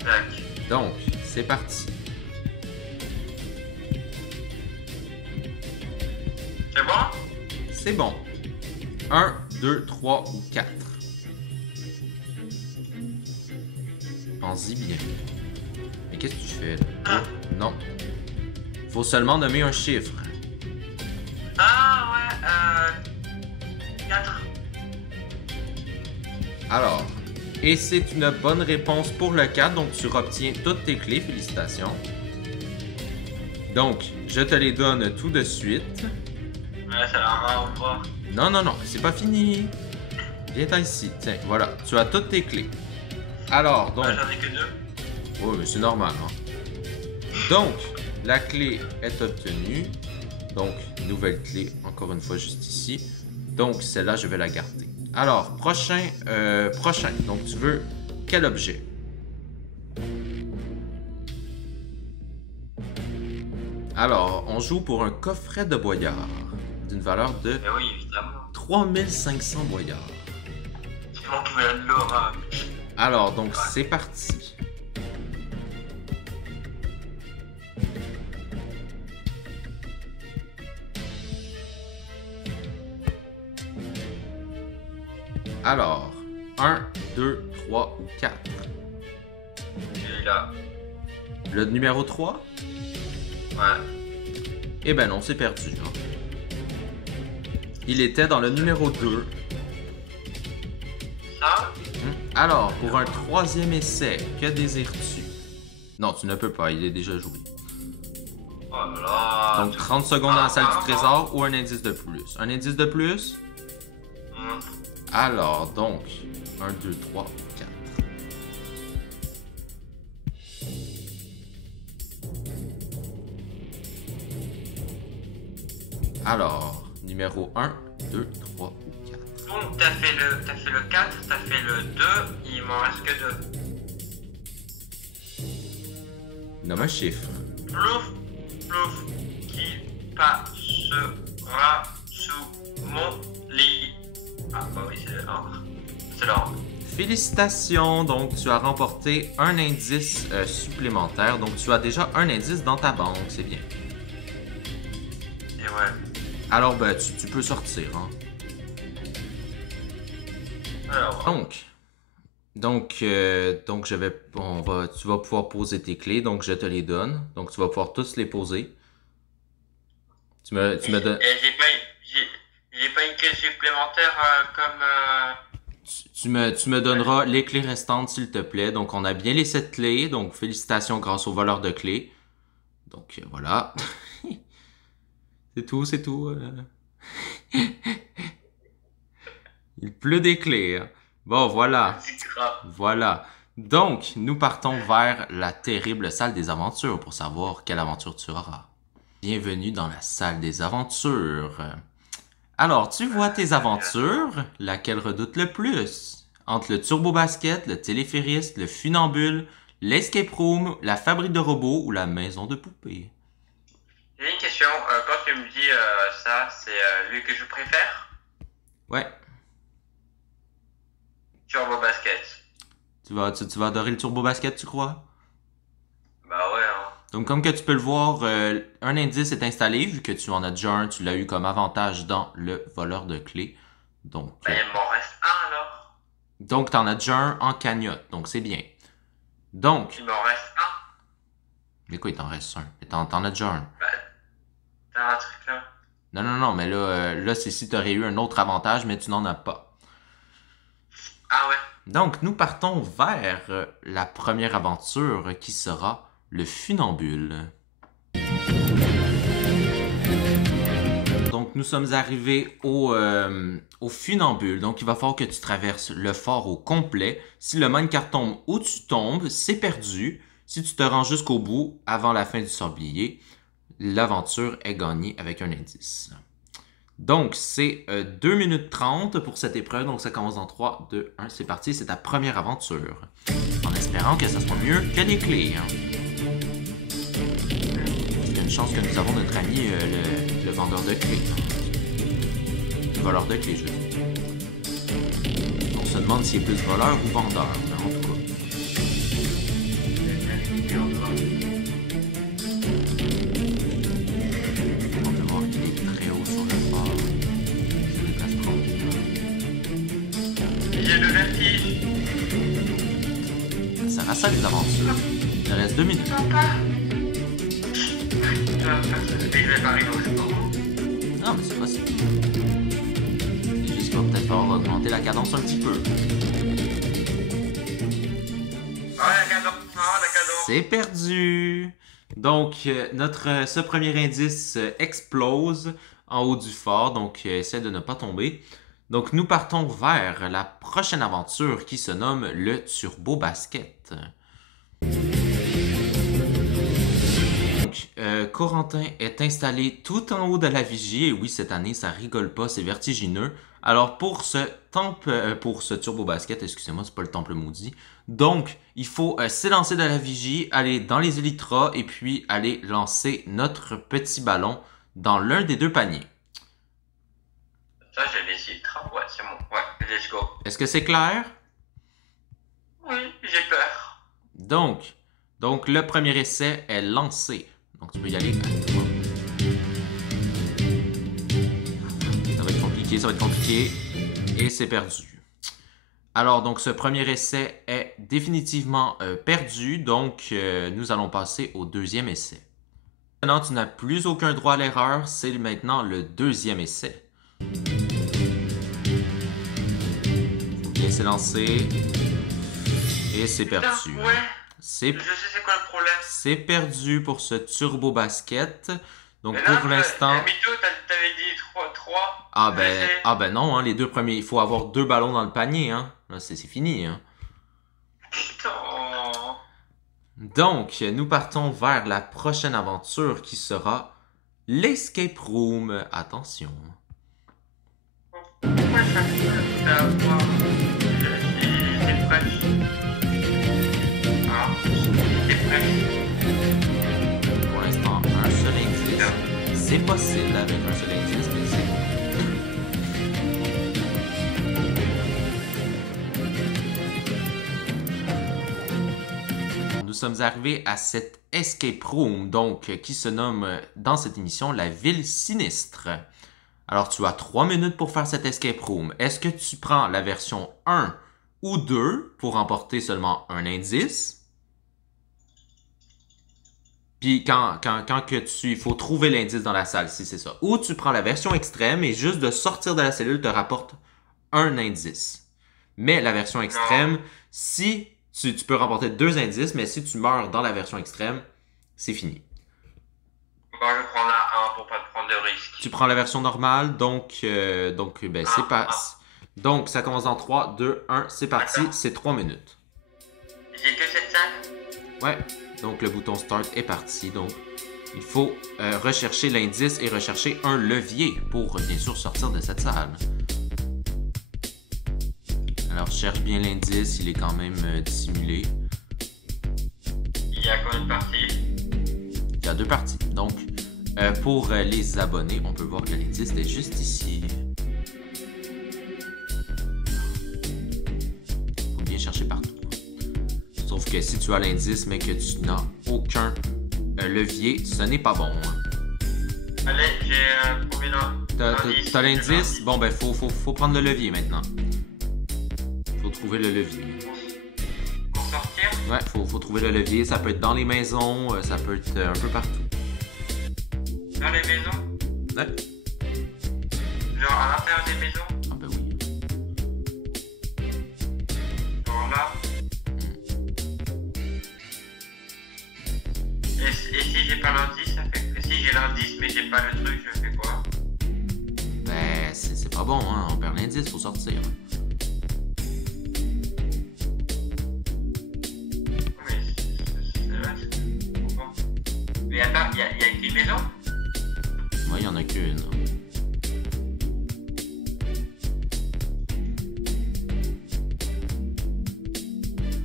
Tac. Donc, c'est parti. C'est bon? C'est bon. 1, 2, 3 ou 4. Pense-y bien. Mais qu'est-ce que tu fais? Ah. Non. Faut seulement nommer un chiffre. Ah ouais, 4. Alors, et c'est une bonne réponse pour le 4, donc tu obtiens toutes tes clés, félicitations. Donc, je te les donne tout de suite. Ouais, ça la renvoie. Non, non, non, c'est pas fini. Viens ici. Tiens, voilà. Tu as toutes tes clés. Alors, donc... Ouais, j'en ai que 2. Oui, mais c'est normal, hein. Donc, la clé est obtenue. Donc, nouvelle clé, encore une fois, juste ici. Donc, celle-là, je vais la garder. Alors, prochain. Donc, tu veux quel objet? Alors, on joue pour un coffret de boyard d'une valeur de Mais oui, évidemment. 3500 boyards. C'est bon, trouver Laura. Alors, donc, c'est parti. Alors, 1, 2, 3 ou 4. Il est là. Le numéro 3? Ouais. Eh ben non, c'est perdu. Hein. Il était dans le numéro 2. Ça? Alors, pour un troisième essai, que désires-tu? Non, tu ne peux pas, il est déjà joué. Oh là là. Donc, 30 secondes dans la salle du trésor ou un indice de plus. Un indice de plus? Alors, donc, 1, 2, 3, 4. Alors, numéro 1, 2, 3 ou 4. Donc, t'as fait le 4, t'as fait le 2, il m'en reste que 2. Nomme un chiffre. Plouf, plouf, qui passera sous mon lit. Ah bah oui, c'est l'ordre. C'est l'ordre. Félicitations, donc tu as remporté un indice supplémentaire. Donc tu as déjà un indice dans ta banque, c'est bien. Et ouais. Alors ben tu peux sortir, hein. Alors, Donc tu vas pouvoir poser tes clés, donc je te les donne. Donc tu vas pouvoir tous les poser. Tu me donnes. J'ai pas une clé supplémentaire Tu me donneras les clés restantes, s'il te plaît. Donc, on a bien les 7 clés. Donc, félicitations grâce au voleur de clés. Donc, voilà. C'est tout. Il pleut des clés. Hein. Bon, voilà. Voilà. Donc, nous partons vers la terrible salle des aventures pour savoir quelle aventure tu auras. Bienvenue dans la salle des aventures. Alors, tu vois tes aventures, laquelle redoute le plus? Entre le turbo basket, le téléphériste, le funambule, l'escape room, la fabrique de robots ou la maison de poupées? J'ai une question. Quand tu me dis ça, c'est lui que je préfère? Ouais. Turbo basket. Tu vas adorer le turbo basket, tu crois? Bah ouais, hein. Donc, comme que tu peux le voir, un indice est installé, vu que tu en as déjà un, tu l'as eu comme avantage dans le voleur de clés. Donc, il m'en reste un alors. Donc, tu en as déjà un en cagnotte, donc c'est bien. Donc... Il m'en reste un. Mais quoi, il t'en reste un? T'en as déjà un. Bah, t'as un truc là. Non, mais là c'est si tu aurais eu un autre avantage, mais tu n'en as pas. Ah ouais. Donc, nous partons vers la première aventure qui sera le funambule. Donc, nous sommes arrivés au funambule. Donc, il va falloir que tu traverses le fort au complet. Si le minecart tombe où tu tombes, c'est perdu. Si tu te rends jusqu'au bout, avant la fin du sablier, l'aventure est gagnée avec un indice. Donc, c'est 2 minutes 30 pour cette épreuve. Donc, ça commence dans 3, 2, 1. C'est parti, c'est ta première aventure. En espérant que ça soit mieux que les clés. Hein. Il y a une chance que nous avons notre ami le vendeur de clés. Le voleur de clés, je veux dire. On se demande s'il est plus voleur ou vendeur. Mais en tout cas. Le vertige. Ça reste ça les aventures. Il reste 2 minutes. Papa. Je vais pas rigoler. Non, mais c'est possible. C'est juste qu'il va peut-être falloir augmenter la cadence un petit peu. Ah, la cadence. C'est perdu. Donc, ce premier indice explose. en haut du fort, donc essaie de ne pas tomber. Donc nous partons vers la prochaine aventure qui se nomme le Turbo Basket. Donc, Corentin est installé tout en haut de la vigie, et oui, cette année, ça rigole pas, c'est vertigineux. Alors pour ce Turbo Basket, excusez-moi, c'est pas le temple maudit. Donc, il faut s'élancer de la vigie, aller dans les élytras et puis aller lancer notre petit ballon dans l'un des deux paniers. Ça, j'ai les élytras. Ouais, c'est bon. Ouais, let's go. Est-ce que c'est clair? Oui, j'ai peur. Donc, le premier essai est lancé. Donc, tu peux y aller. Ça va être compliqué. Et c'est perdu. Alors, donc, ce premier essai est définitivement perdu. Donc, nous allons passer au deuxième essai. Maintenant, tu n'as plus aucun droit à l'erreur. C'est maintenant le deuxième essai. Faut bien s'élancer. Et c'est perdu. Ouais. Je sais C'est c'est quoi le problème. C'est perdu pour ce Turbo Basket. Donc Mais là, pour l'instant... Mito, t'avais dit 3. Ah ben non, hein, les deux premiers, il faut avoir 2 ballons dans le panier. Hein. Là, c'est fini. Hein. Putain. Donc, nous partons vers la prochaine aventure qui sera l'Escape Room. Attention. Pourquoi ça peut avoir des fraîches? Ah, des fraîches. Pour l'instant, un seul indice. C'est possible avec un seul indice, mais c'est bon. Nous sommes arrivés à cette escape room, donc, qui se nomme dans cette émission la ville sinistre. Alors, tu as 3 minutes pour faire cette escape room. Est-ce que tu prends la version 1 ou 2 pour remporter seulement un indice? Puis il faut trouver l'indice dans la salle, si c'est ça. Ou tu prends la version extrême et juste de sortir de la cellule te rapporte un indice. Mais la version extrême, si tu peux remporter 2 indices, mais si tu meurs dans la version extrême, c'est fini. Bon, je prends la 1 pour pas prendre de risque. Tu prends la version normale, donc c'est pas... Donc, ça commence dans 3, 2, 1, c'est parti, c'est 3 minutes. J'ai que cette salle? Ouais, donc le bouton Start est parti, donc il faut rechercher l'indice et rechercher un levier pour bien sûr sortir de cette salle. Alors, cherche bien l'indice, il est quand même dissimulé. Il y a combien de parties? Il y a 2 parties, donc pour les abonnés, on peut voir que l'indice est juste ici. Faut bien chercher partout. Sauf que si tu as l'indice mais que tu n'as aucun levier, ce n'est pas bon. Allez, j'ai trouvé l'indice. T'as l'indice? Bon, ben, faut prendre le levier maintenant. Faut trouver le levier. Pour sortir? Ouais, faut trouver le levier. Ça peut être dans les maisons, ça peut être un peu partout. Dans les maisons? Ouais. Genre à l'intérieur des maisons? Ah ben oui. Genre là? Et si j'ai pas l'indice, ça fait que si j'ai l'indice mais j'ai pas le truc, je fais quoi? Ben, c'est pas bon, hein. On perd l'indice, faut sortir. Mais attends, il y a qu'une maison? Ouais, il y en a qu'une.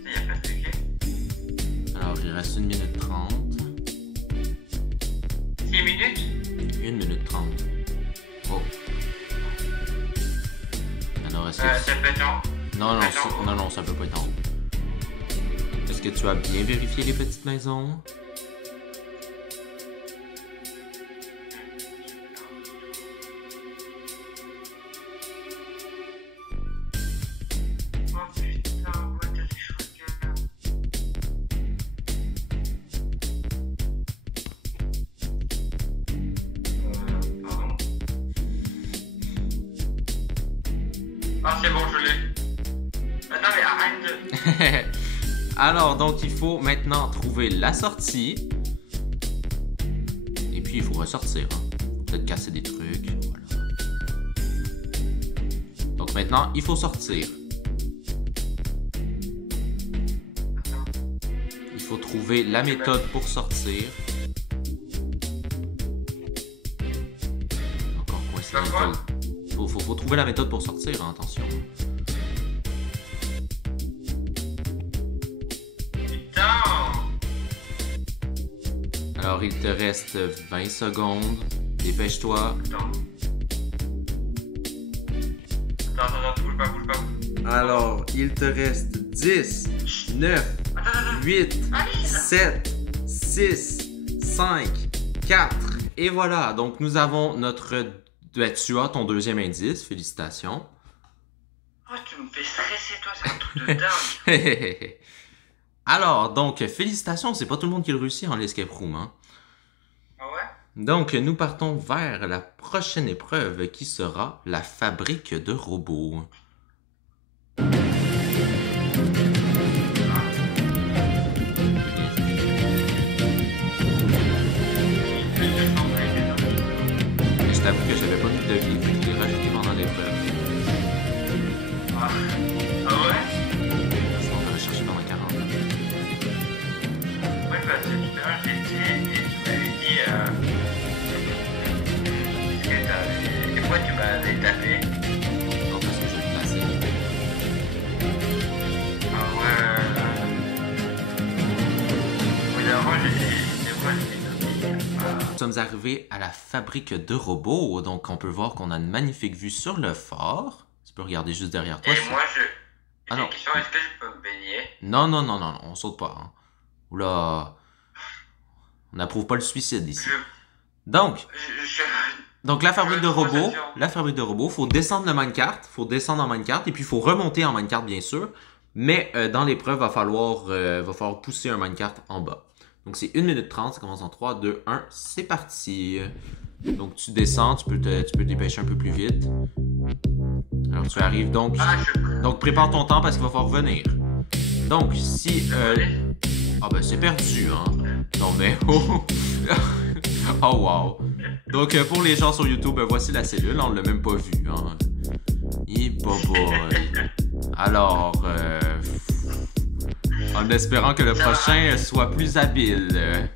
Il y a pas de sujet. Alors, il reste 1 minute 30. 6 minutes? 1 minute 30. Oh. Alors, est-ce que Ça peut être en... non, ça peut pas être en haut. Est-ce que tu as bien vérifié les petites maisons? Oh putain, ouais, t'as des choses que là. Pardon. Ah, c'est bon, je l'ai. Non, mais arrête de... Alors, donc, il faut maintenant trouver la sortie. Et puis, il faut ressortir. Hein. Peut-être casser des trucs. Voilà. Donc maintenant, il faut sortir. Il faut trouver la méthode pour sortir. Encore coincé la méthode. Faut trouver la méthode pour sortir, hein, attention. Putain! Alors, il te reste 20 secondes. Dépêche-toi. Attends, bouge pas. Alors, il te reste 10, 9, 8, 7, 6, 5, 4. Et voilà, donc nous avons notre... Tu as ton deuxième indice, félicitations. Oh, tu me fais stresser, toi, c'est un truc de dingue. Alors, donc, félicitations, c'est pas tout le monde qui le réussit en l'escape room, hein. Ah ouais? Donc, nous partons vers la prochaine épreuve qui sera la fabrique de robots. Je t'avoue que j'avais pas tout de vie, fait que je l'ai rajouté pendant l'épreuve. Ah ouais? Sinon, on va chercher pendant 40 ans. Oui, parce que tout à l'heure, j'ai essayé et tu m'avais dit que des fois tu m'avais tapé. Non, parce que je l'ai placé. Ah ouais. Oui, d'abord, des fois, j'ai tapé. Nous sommes arrivés à la fabrique de robots, donc on peut voir qu'on a une magnifique vue sur le fort. Tu peux regarder juste derrière toi. Et moi, j'ai Ah une non. question, est-ce que je peux me baigner? Non, on saute pas. Hein. Oula, on n'approuve pas le suicide ici. Donc la fabrique de robots, faut descendre le minecart, en minecart, et puis il faut remonter en minecart bien sûr, mais dans l'épreuve, va falloir pousser un minecart en bas. Donc c'est 1 minute 30, ça commence en 3, 2, 1, c'est parti. Donc tu descends, tu peux te dépêcher un peu plus vite. Alors tu arrives donc prépare ton temps parce qu'il va falloir revenir. Donc si... Ah ben c'est perdu, hein. Non mais... Oh wow. Donc pour les gens sur YouTube, voici la cellule, on l'a même pas vue, hein. Alors... en espérant que le prochain soit plus habile.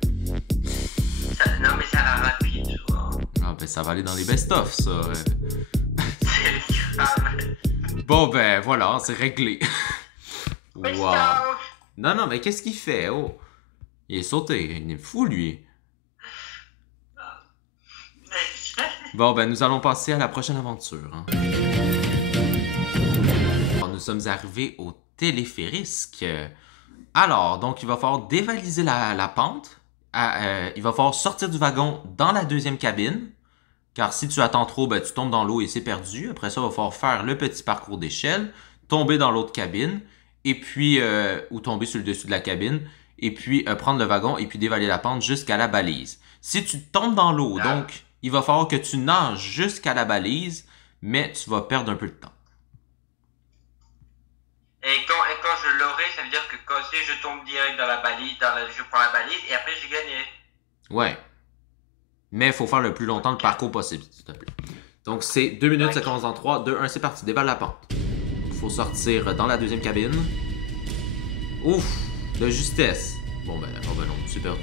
Non mais ça va rapide, tu vois. Ah ben ça va aller dans les best-of, ça. C'est grave. Bon ben voilà, c'est réglé. Best Wow. of. Non, mais qu'est-ce qu'il fait? Oh, il est sauté, il est fou lui. Bon ben nous allons passer à la prochaine aventure. Hein. Alors, nous sommes arrivés au téléphérique. Alors, donc il va falloir dévaliser la pente. Il va falloir sortir du wagon dans la deuxième cabine. Car si tu attends trop, ben, tu tombes dans l'eau et c'est perdu. Après ça, il va falloir faire le petit parcours d'échelle, tomber dans l'autre cabine, et puis ou tomber sur le dessus de la cabine, et puis prendre le wagon et puis dévaler la pente jusqu'à la balise. Si tu tombes dans l'eau, donc, il va falloir que tu nages jusqu'à la balise, mais tu vas perdre un peu de temps. Et quand je l'aurai, ça veut dire que si je tombe direct dans la balise, je prends la balise et après j'ai gagné. Ouais. Mais il faut faire le plus longtemps le parcours possible, s'il te plaît. Donc c'est 2 minutes, ça commence en 3, 2, 1, c'est parti, dévale la pente. Il faut sortir dans la deuxième cabine. Ouf, de justesse. Bon ben non, c'est perdu.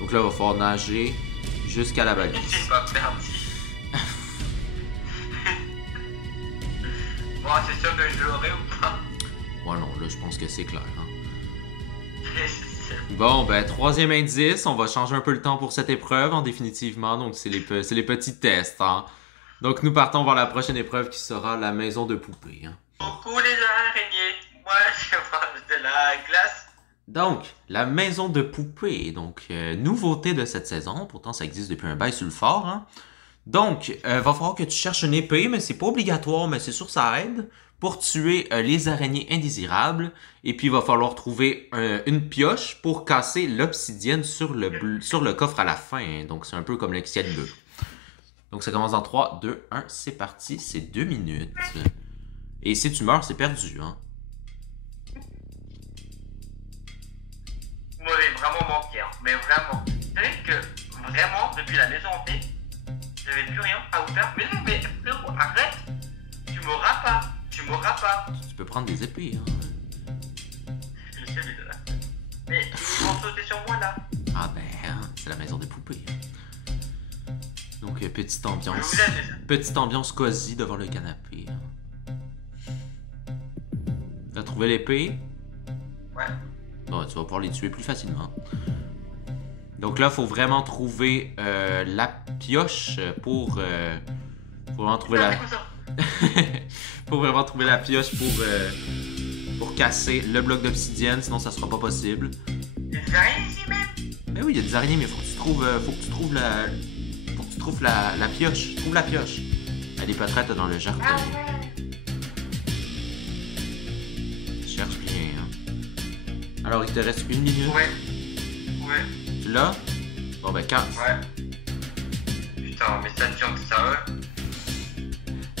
Donc là, il va falloir nager jusqu'à la balise. J'ai pas perdu. Bon, c'est sûr que je l'aurai ou pas? Ouais, non, là, je pense que c'est clair. Hein. Bon, ben, troisième indice, on va changer un peu le temps pour cette épreuve, hein, définitivement. Donc, c'est les petits tests. Hein. Donc, nous partons vers la prochaine épreuve qui sera la maison de poupée. Hein. Coucou les araignées, moi je mange de la glace. Donc, la maison de poupée. Donc, nouveauté de cette saison. Pourtant, ça existe depuis un bail sur le fort. Hein. Donc, va falloir que tu cherches une épée, mais c'est pas obligatoire, mais c'est sûr que ça aide. Pour tuer les araignées indésirables. Et puis, il va falloir trouver une pioche pour casser l'obsidienne sur le coffre à la fin. Hein. Donc, c'est un peu comme l'Excalibur. Donc, ça commence dans 3, 2, 1, c'est parti. C'est 2 minutes. Et si tu meurs, c'est perdu. Hein. Vous m'avez vraiment manqué, hein. Mais vraiment. Vous savez que, vraiment, depuis la maison hantée, j'avais plus rien à vous faire. Mais non, mais frérot, arrête. Tu m'auras pas. Tu m'auras pas. Tu peux prendre des épées, hein. Je sais, mais ils vont sauter sur moi là. Ah ben, hein, c'est la maison des poupées. Donc, petite Je ambiance. vous aime, les Petite ambiance cosy devant le canapé. Hein. T'as trouvé l'épée? Ouais. Bon, tu vas pouvoir les tuer plus facilement. Donc là, il faut vraiment trouver la pioche pour vraiment trouver Ah, la... c'est quoi ça? faut vraiment trouver la pioche pour casser le bloc d'obsidienne, sinon ça sera pas possible. Des araignées ici même? Mais oui, il y a des araignées, mais faut que tu trouves la pioche. Trouve la pioche. Elle est peut-être dans le jardin. Ah ouais. Cherche bien. Hein. Alors, il te reste 1 minute. Ouais. Ouais. Tu l'as? Bon ben, casse. Ouais. Putain, mais ça tient de ça, ouais.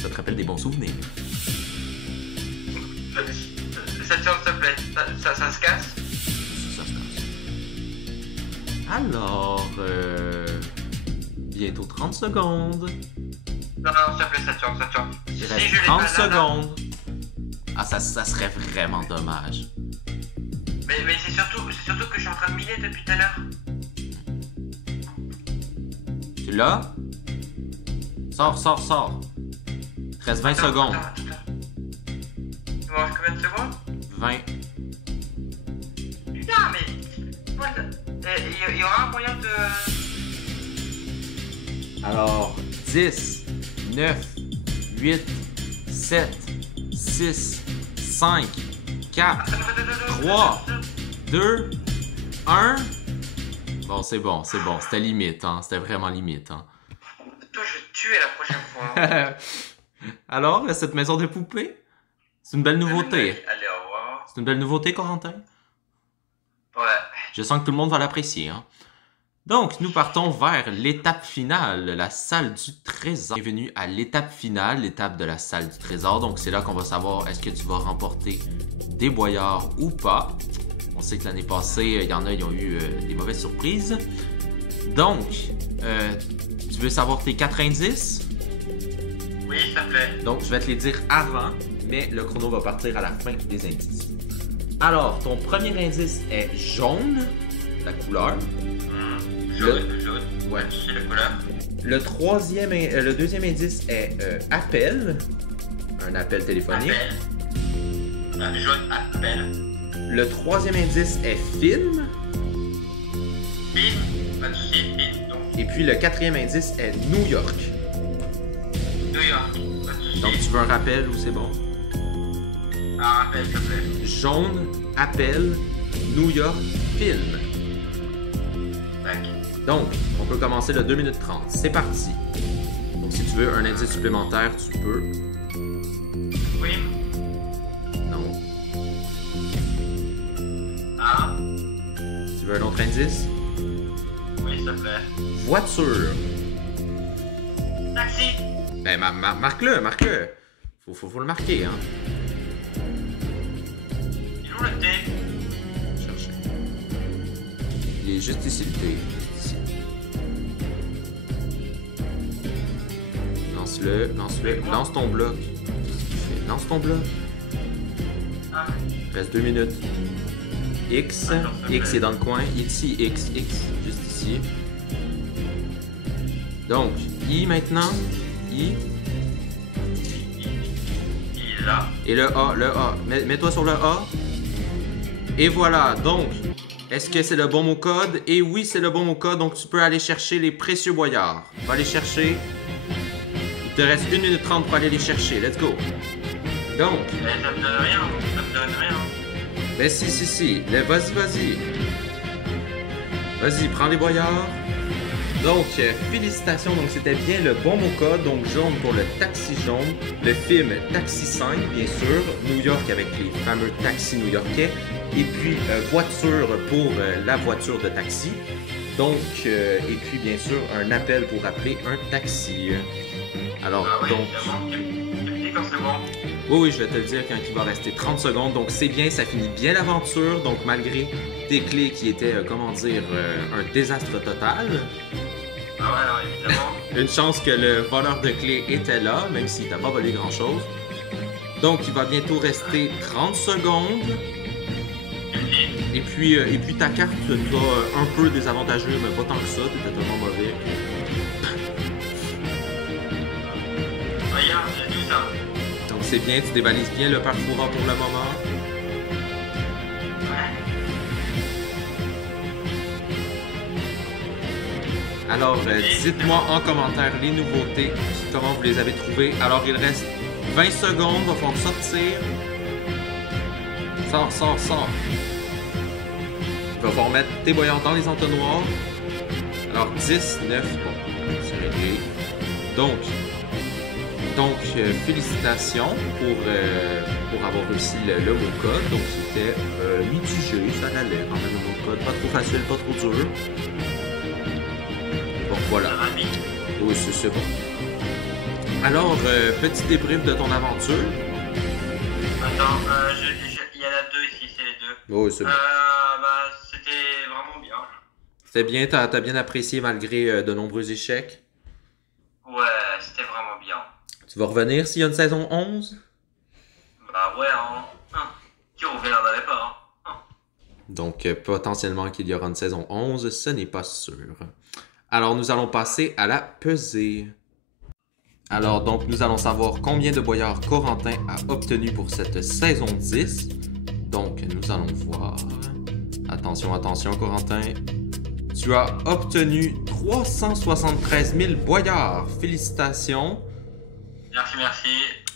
Ça te rappelle des bons souvenirs. Ça tient, s'il te plaît. Ça se casse? Ça se passe. Alors, bientôt 30 secondes. Non, non, s'il te plaît, ça tient. Il Si reste je l'ai 30 pas là, là. secondes. Ah, ça serait vraiment dommage. Mais c'est surtout que je suis en train de miner depuis tout à l'heure. Tu l'as? Sors. Il reste 20 secondes. Attends. Il me reste combien de secondes? 20. Putain, mais... Il y aura un moyen de... Alors, 10, 9, 8, 7, 6, 5, 4, 3, 2, 1. Bon, c'est bon. C'était limite, hein. C'était vraiment limite, hein. Toi, je vais te tuer la prochaine fois. Alors, cette maison de poupées? C'est une belle nouveauté. Allez, au revoir. C'est une belle nouveauté, Corentin? Ouais. Je sens que tout le monde va l'apprécier, hein. Donc, nous partons vers l'étape finale, la salle du trésor. On est venu à l'étape finale, l'étape de la salle du trésor. Donc, c'est là qu'on va savoir est-ce que tu vas remporter des boyards ou pas. On sait que l'année passée, il y en a, ils ont eu des mauvaises surprises. Donc, tu veux savoir tes 4 indices? Oui, s'il te plaît. Donc, je vais te les dire avant, mais le chrono va partir à la fin des indices. Alors, ton premier indice est jaune, la couleur. Jaune. Ouais. C'est la couleur. Le deuxième indice est appel, un appel téléphonique. Appel. Jaune, appel. Le troisième indice est film. Film. Pas de soucis, film. Donc, Et puis le quatrième indice est New York. New York. Pas de soucis. Donc, tu veux un rappel ou c'est bon? Un rappel, s'il te plaît. Jaune, appel, New York, film. Tac. Donc, on peut commencer le 2 minutes 30. C'est parti. Donc, si tu veux un indice supplémentaire, tu peux. Oui. Non. Ah. Tu veux un autre indice? Oui, s'il te plaît. Voiture. Taxi. Ben, marque-le. Faut le marquer, hein. Il est où le thé? Chercher. Il est juste ici, le thé. Ici. Lance-le. Lance ton bloc. Lance ton bloc. Ah. Reste 2 minutes. X. Attends, ça X fait- est dans le coin. Ici, X. Juste ici. Donc, I maintenant. I. Il est là. Et le A. Mets-toi sur le A. Et voilà, donc, est-ce que c'est le bon mot code? Et oui, c'est le bon mot code, donc tu peux aller chercher les précieux boyards. Va les chercher. Il te reste 1 minute 30 pour aller les chercher. Let's go. Donc, Mais ça me donne rien. Ça me donne rien. ben si. Vas-y. Vas-y, prends les boyards. Donc, félicitations. Donc, c'était bien le bon mot code. Donc, jaune pour le taxi jaune. Le film Taxi 5, bien sûr. New York avec les fameux taxis new-yorkais. Et puis, voiture pour la voiture de taxi. Donc, et puis, bien sûr, un appel pour appeler un taxi. Alors, Ah oui, donc... évidemment. Tu me dis quand c'est bon. Oui, je vais te le dire quand il va rester 30 secondes. Donc, c'est bien, ça finit bien l'aventure. Donc, malgré tes clés qui étaient, un désastre total. Ah ouais, alors évidemment. Une chance que le voleur de clés était là, même s'il t'a pas volé grand-chose. Donc, il va bientôt rester 30 secondes. Et puis ta carte sera un peu désavantageux, mais pas tant que ça, t'étais tellement mauvais. Regarde, j'ai tout ça. Donc c'est bien, tu dévalises bien le parcours pour le moment. Ouais. Alors, dites-moi en commentaire les nouveautés, comment vous les avez trouvées. Alors, il reste 20 secondes, va falloir sortir. Sors. Il va falloir mettre tes boyards dans les entonnoirs. Alors, 10, 9, bon, c'est réglé. Donc, félicitations pour avoir réussi le mot code. Donc, c'était mitigé, ça allait quand même le mot code. Pas trop facile, pas trop dur. Bon, voilà. Oui, c'est bon. Alors, petit débrief de ton aventure. Attends, il y en a deux ici, c'est les deux. Oui, c'est bon. Bah, c'était vraiment bien. C'était bien, t'as bien apprécié malgré de nombreux échecs. Ouais, c'était vraiment bien. Tu vas revenir s'il y a une saison 11? Bah ouais, hein. Qui on n'en avait pas, hein. Donc, potentiellement qu'il y aura une saison 11, ce n'est pas sûr. Alors, nous allons passer à la pesée. Alors, donc, nous allons savoir combien de boyards Corentin a obtenu pour cette saison 10. Donc, nous allons voir. Attention, Corentin. Tu as obtenu 373 000 boyards. Félicitations. Merci.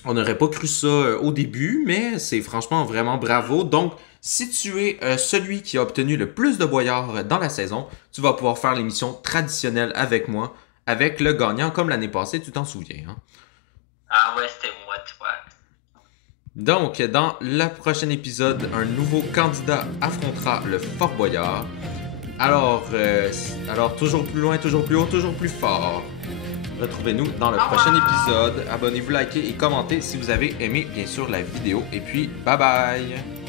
On n'aurait pas cru ça au début, mais c'est franchement vraiment bravo. Donc, si tu es celui qui a obtenu le plus de boyards dans la saison, tu vas pouvoir faire l'émission traditionnelle avec moi, avec le gagnant comme l'année passée, tu t'en souviens. Hein? Ah ouais, c'était moi, toi. Donc, dans le prochain épisode, un nouveau candidat affrontera le Fort Boyard. Alors, toujours plus loin, toujours plus haut, toujours plus fort. Retrouvez-nous dans le prochain épisode. Abonnez-vous, likez et commentez si vous avez aimé, bien sûr, la vidéo. Et puis, bye bye!